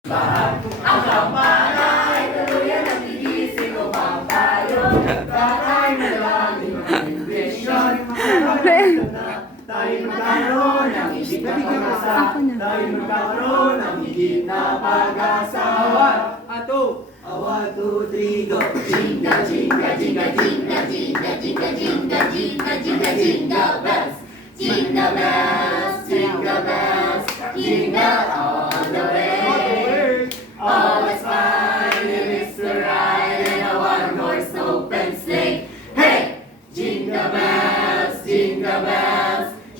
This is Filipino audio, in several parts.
Bahat ang kamparay, tuluyan ang gigising upang tayo tatay malalim ang impresyon. Tayo magkaroon ng higit na pag-asa. Tayo magkaroon ng higit na pag-asa. One, two, three, go! Jingle, jingle, jingle, jingle, jingle, jingle, jingle, jingle, jingle, jingle bells. Jingle bells, jingle bells, jingle all the way. Always fine if it's the ride in a one-horse open sleigh. Hey! Jingle bells,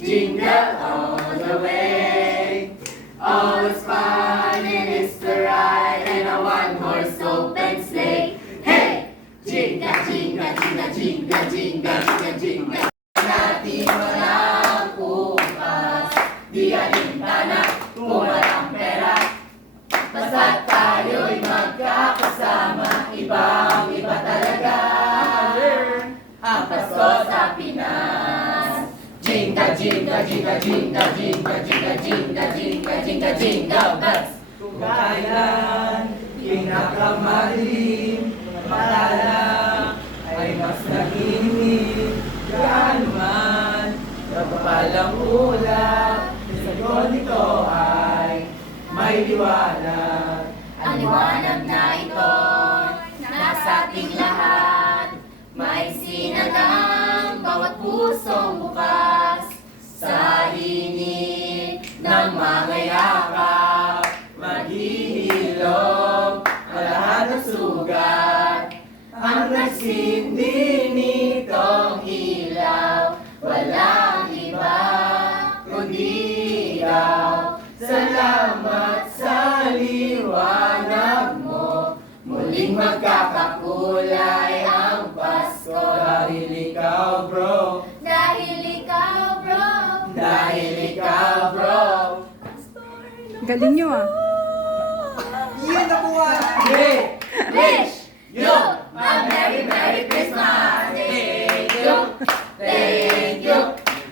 jingle all the way. Always fine if it's the ride in a one-horse open sleigh. Hey! Jingle, jingle, jingle, jingle, jingle, jingle, jingle. Natin walang bukas, di alintana kung walang pera. Basta tayo'y magkakasama, ibang-iba talaga ang Pasko sa Pinas. Jingle, jingle, jingle, jingle, jingle, jingle, jingle, jingle, jingle, jingle bells. Kung kailan pinakamadilim, matala ay mas naginip. Gaano man napapalang ulap, sa nito ay may liwanag. Ang liwanag na ito nasa ating lahat. May sinagang bawat pusong bukas. Sa init ng mga yakap, Maghihilom ang lahat ng sugat. Ang nagsindi nitong ilaw, walang iba kundi ikaw. Salamat sa liwanag mo, muling magkakakulay ang Pasko. Dahil ikaw bro, dahil ikaw bro, dahil ikaw bro. Galing nyo ah. Yan nakuha! wish you a Merry Merry Christmas. Thank you.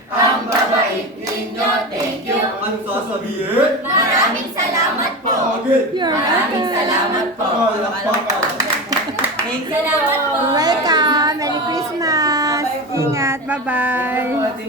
Ang babait ninyo, thank you. Anong sasabihin? Maraming salamat po. Agad! Maraming salamat po. Palakpakan! Salamat po. Welcome! Merry Christmas! Ingat! Bye-bye!